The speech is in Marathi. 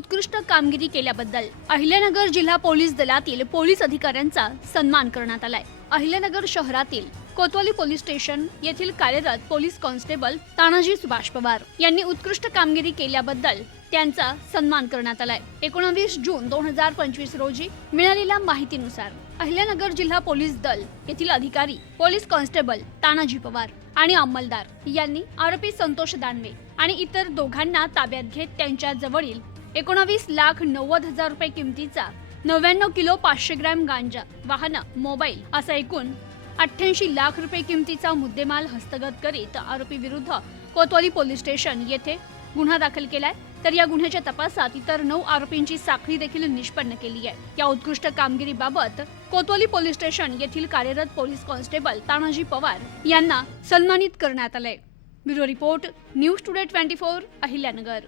उत्कृष्ट कामगिरी केल्याबद्दल अहिल्यानगर जिल्हा पोलीस दलातील पोलीस अधिकाऱ्यांचा सन्मान करण्यात आलाय. अहिल्यानगर शहरातील कोतवाली पोलीस स्टेशन येथील कार्यरत पोलीस कॉन्स्टेबल तानाजी सुभाष पवार यांनी उत्कृष्ट कामगिरी केल्याबद्दल त्यांचा सन्मान करण्यात आलाय. एकोणावीस जून दोन हजार पंचवीस रोजी मिळालेल्या माहितीनुसार अहिल्यानगर जिल्हा पोलीस दल येथील अधिकारी पोलीस कॉन्स्टेबल तानाजी पवार आणि अंमलदार यांनी आरोपी संतोष दानवे आणि इतर दोघांना ताब्यात घेत त्यांच्या जवळील एकोणावीस लाख नव्वद हजार रुपये किमतीचा नव्याण्णव किलो पाचशे ग्रॅम गांजा वाहनं मोबाईल असा एकूण अठ्ठ्याऐंशी लाख रुपये किमतीचा मुद्देमाल हस्तगत करीत आरोपी विरुद्ध कोतवाली पोलीस स्टेशन येथे गुन्हा दाखल केलाय. तर या गुन्ह्याच्या तपासात इतर नऊ आरोपींची साखळी देखील निष्पन्न केली आहे. या उत्कृष्ट कामगिरीबाबत कोतवाली पोलीस स्टेशन येथील कार्यरत पोलीस कॉन्स्टेबल तानाजी पवार यांना सन्मानित करण्यात आलंय. Bureau report news today twenty four Ahilyanagar.